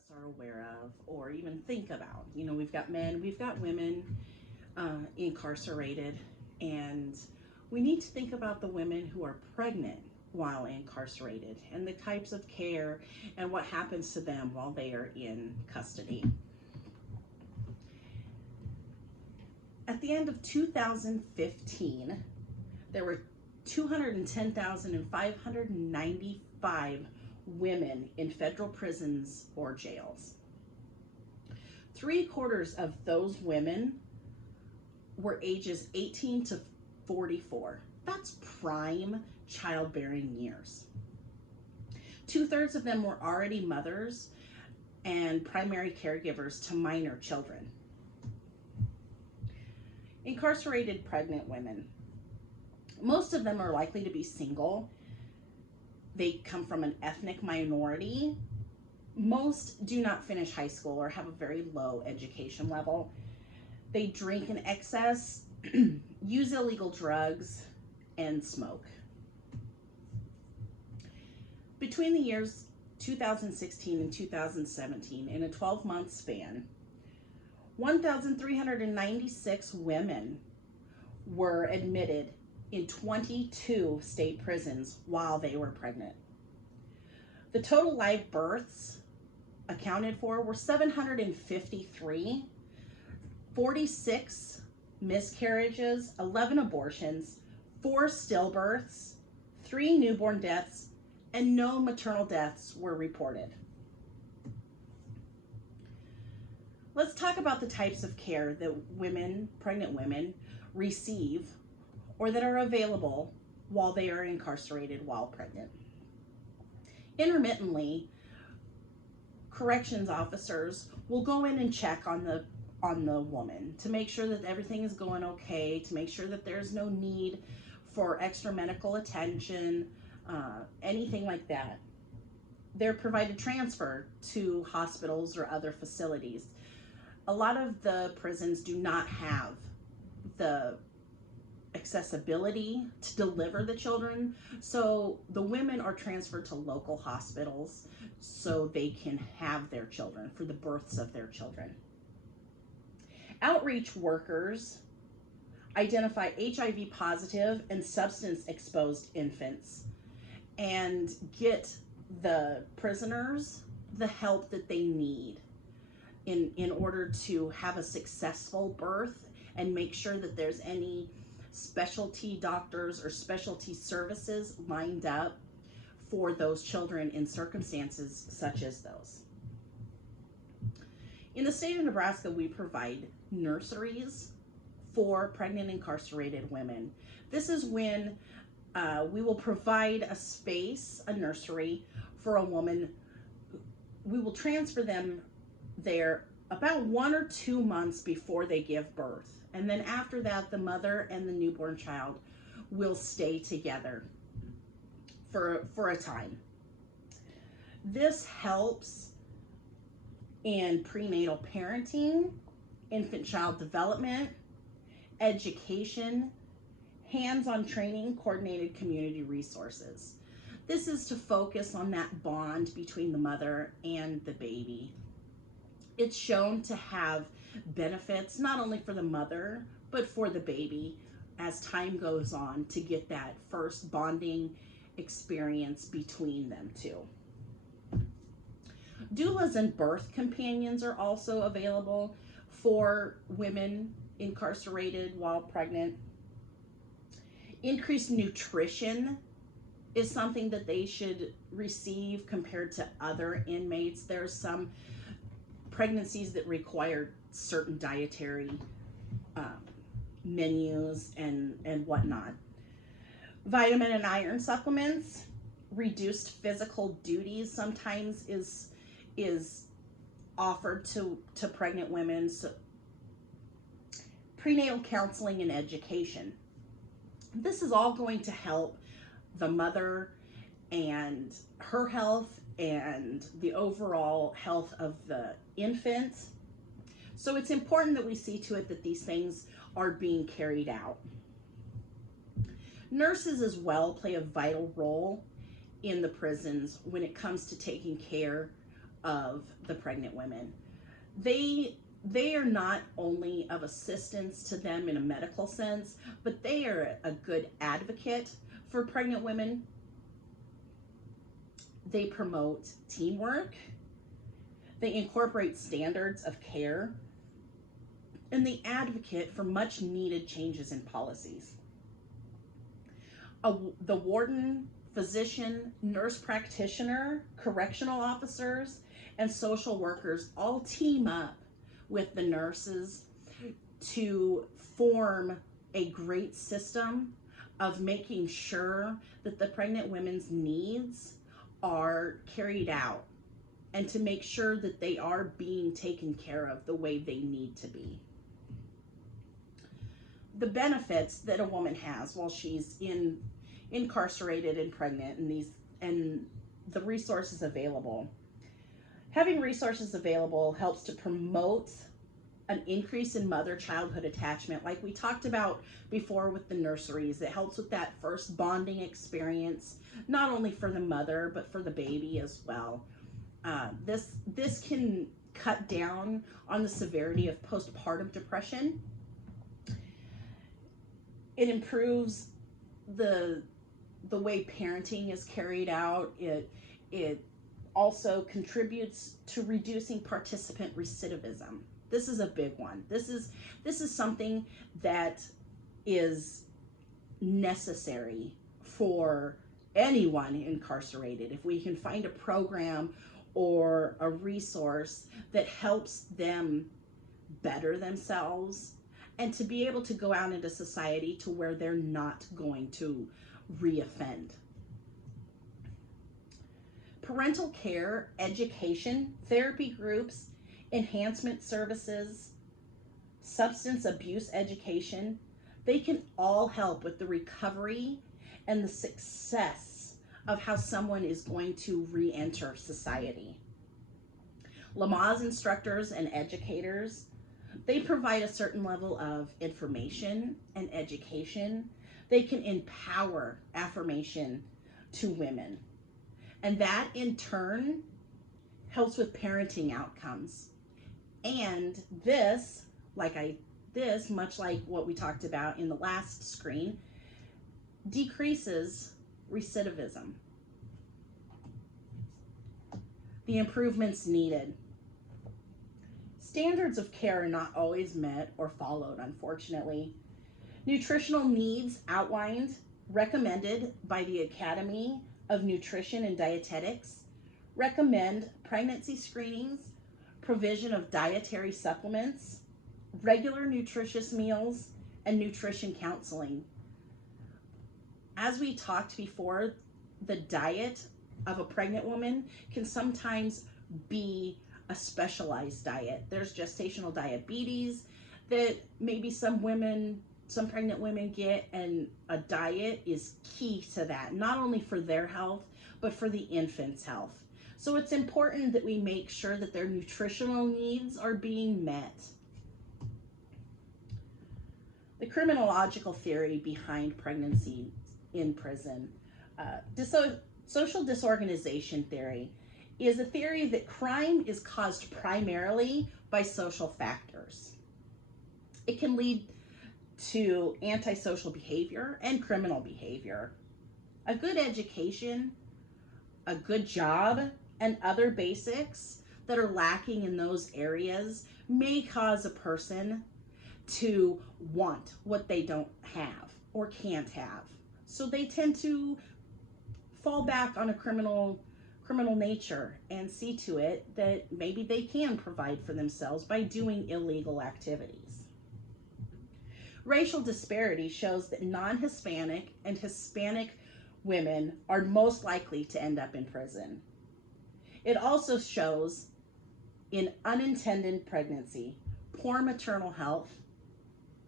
us are aware of or even think about. You know, we've got men, we've got women incarcerated, and we need to think about the women who are pregnant while incarcerated and the types of care and what happens to them while they are in custody. At the end of 2015, there were 210,595 women in federal prisons or jails. 3/4 of those women were ages 18 to 44. That's prime childbearing years. 2/3 of them were already mothers and primary caregivers to minor children. Incarcerated pregnant women. Most of them are likely to be single. They come from an ethnic minority. Most do not finish high school or have a very low education level. They drink in excess, use illegal drugs, and smoke. Between the years 2016 and 2017, in a 12-month span, 1,396 women were admitted in 22 state prisons while they were pregnant. The total live births accounted for were 753, 46 miscarriages, 11 abortions, 4 stillbirths, 3 newborn deaths, and no maternal deaths were reported. Let's talk about the types of care that women, pregnant women, receive or that are available while they are incarcerated while pregnant. Intermittently, corrections officers will go in and check on the woman to make sure that everything is going okay, to make sure that there's no need for extra medical attention, anything like that. They're provided transfer to hospitals or other facilities. A lot of the prisons do not have the accessibility to deliver the children, so the women are transferred to local hospitals so they can have their children for the births of their children. Outreach workers identify HIV positive and substance exposed infants and get the prisoners the help that they need in order to have a successful birth and make sure that there's any specialty doctors or specialty services lined up for those children in circumstances such as those. In the state of Nebraska, we provide nurseries for pregnant incarcerated women. This is when we will provide a space, a nursery, for a woman. We will transfer them there about 1 or 2 months before they give birth. And then after that, the mother and the newborn child will stay together for a time. This helps in prenatal parenting, infant-child development, education, hands-on training, coordinated community resources. This is to focus on that bond between the mother and the baby. It's shown to have benefits not only for the mother, but for the baby as time goes on to get that first bonding experience between them two. Doulas and birth companions are also available for women incarcerated while pregnant. Increased nutrition is something that they should receive compared to other inmates. There's some pregnancies that require certain dietary menus and whatnot. Vitamin and iron supplements, reduced physical duties sometimes is offered to pregnant women. So, prenatal counseling and education. This is all going to help the mother and her health and the overall health of the infant. So it's important that we see to it that these things are being carried out. Nurses as well play a vital role in the prisons when it comes to taking care of the pregnant women. They are not only of assistance to them in a medical sense, but they are a good advocate for pregnant women. They promote teamwork. They incorporate standards of care, and they advocate for much needed changes in policies. The warden, physician, nurse practitioner, correctional officers, and social workers all team up with the nurses to form a great system of making sure that the pregnant women's needs are carried out, and to make sure that they are being taken care of the way they need to be. The benefits that a woman has while she's incarcerated and pregnant, and the resources available. Having resources available helps to promote an increase in mother-childhood attachment, like we talked about before with the nurseries. It helps with that first bonding experience, not only for the mother, but for the baby as well. This can cut down on the severity of postpartum depression. It improves the way parenting is carried out. It also contributes to reducing participant recidivism. This is a big one. This is something that is necessary for anyone incarcerated. If we can find a program or a resource that helps them better themselves and to be able to go out into society to where they're not going to reoffend. Parental care, education, therapy groups, enhancement services, substance abuse education, they can all help with the recovery and the success of how someone is going to re-enter society. Lamaze instructors and educators, they provide a certain level of information and education. They can empower affirmation to women. And that in turn helps with parenting outcomes. And this, much like what we talked about in the last screen, decreases recidivism. The improvements needed. Standards of care are not always met or followed, unfortunately. Nutritional needs outlined, recommended by the Academy of Nutrition and Dietetics, recommend pregnancy screenings, provision of dietary supplements, regular nutritious meals, and nutrition counseling. As we talked before, the diet of a pregnant woman can sometimes be a specialized diet. There's gestational diabetes that maybe some pregnant women get, and a diet is key to that, not only for their health, but for the infant's health. So it's important that we make sure that their nutritional needs are being met. The criminological theory behind pregnancy in prison. Social disorganization theory is a theory that crime is caused primarily by social factors. It can lead to antisocial behavior and criminal behavior. A good education, a good job, and other basics that are lacking in those areas may cause a person to want what they don't have or can't have. So they tend to fall back on a criminal nature and see to it that maybe they can provide for themselves by doing illegal activities. Racial disparity shows that non-Hispanic and Hispanic women are most likely to end up in prison. It also shows in unintended pregnancy, poor maternal health,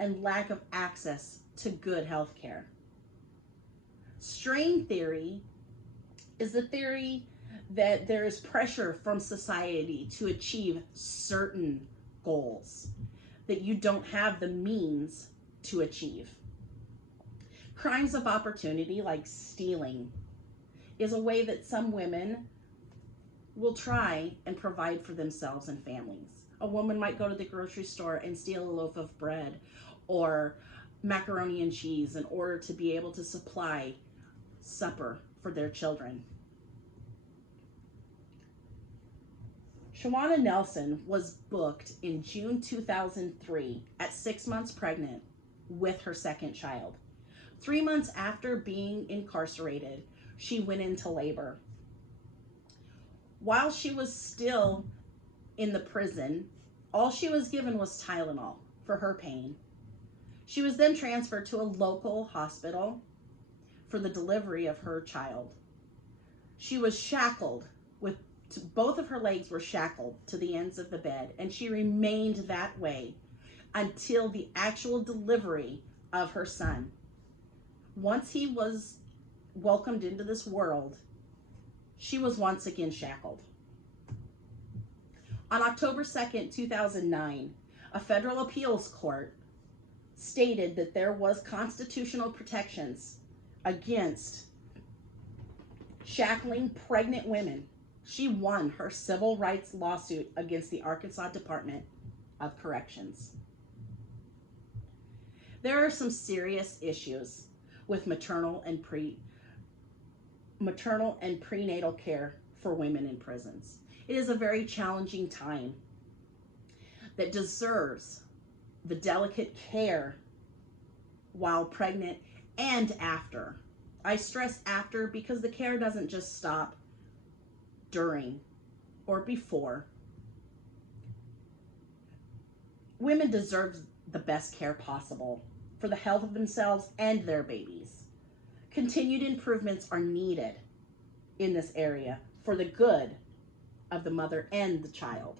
and lack of access to good health care. Strain theory is the theory that there is pressure from society to achieve certain goals that you don't have the means to achieve. Crimes of opportunity, like stealing, is a way that some women will try and provide for themselves and families. A woman might go to the grocery store and steal a loaf of bread or macaroni and cheese in order to be able to supply supper for their children. Shawana Nelson was booked in June 2003 at 6 months pregnant with her second child. 3 months after being incarcerated, she went into labor. While she was still in the prison, all she was given was Tylenol for her pain. She was then transferred to a local hospital for the delivery of her child. She was shackled both of her legs were shackled to the ends of the bed, and she remained that way until the actual delivery of her son. Once he was welcomed into this world, she was once again shackled. On October 2nd, 2009, a federal appeals court stated that there was constitutional protections against shackling pregnant women. She won her civil rights lawsuit against the Arkansas Department of Corrections. There are some serious issues with maternal and prenatal care for women in prisons. It is a very challenging time that deserves the delicate care while pregnant and after. I stress after because the care doesn't just stop during or before. Women deserve the best care possible for the health of themselves and their babies. Continued improvements are needed in this area for the good of the mother and the child.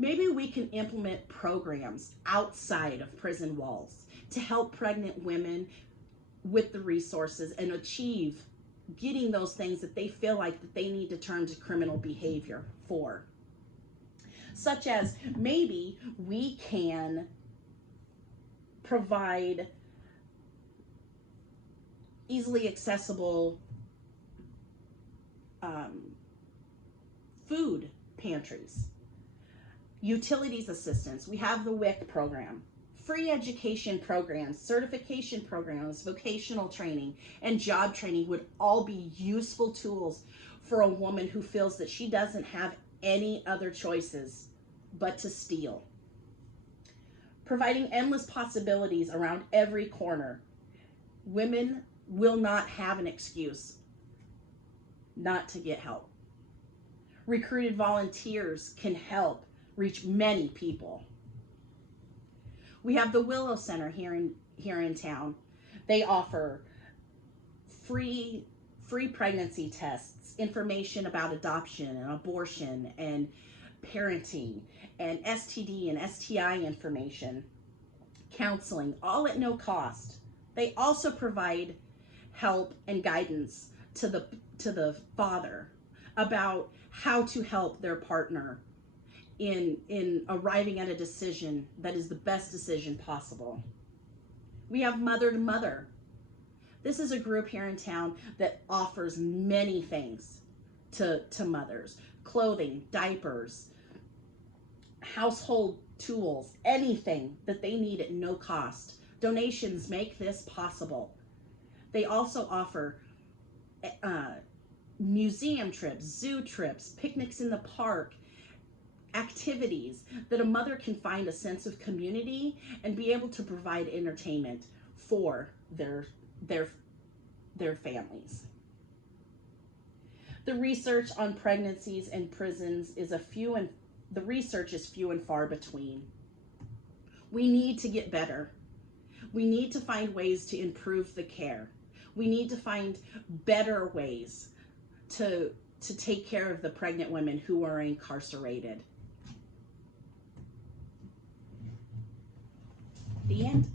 Maybe we can implement programs outside of prison walls to help pregnant women with the resources and achieve getting those things that they feel like that they need to turn to criminal behavior for. Such as maybe we can provide easily accessible food pantries, utilities assistance. We have the WIC program. Free education programs, certification programs, vocational training, and job training would all be useful tools for a woman who feels that she doesn't have any other choices but to steal. Providing endless possibilities around every corner. Women will not have an excuse not to get help. Recruited volunteers can help reach many people. We have the Willow Center here in town. They offer free pregnancy tests, information about adoption and abortion and parenting and STD and STI information, counseling, all at no cost. They also provide help and guidance to the father about how to help their partner in arriving at a decision that is the best decision possible. We have Mother to Mother. This is a group here in town that offers many things to mothers. Clothing, diapers, household tools, anything that they need at no cost. Donations make this possible. They also offer museum trips, zoo trips, picnics in the park, activities that a mother can find a sense of community and be able to provide entertainment for their families. The research on pregnancies in prisons is few and far between. We need to get better. We need to find ways to improve the care. We need to find better ways to take care of the pregnant women who are incarcerated. The end.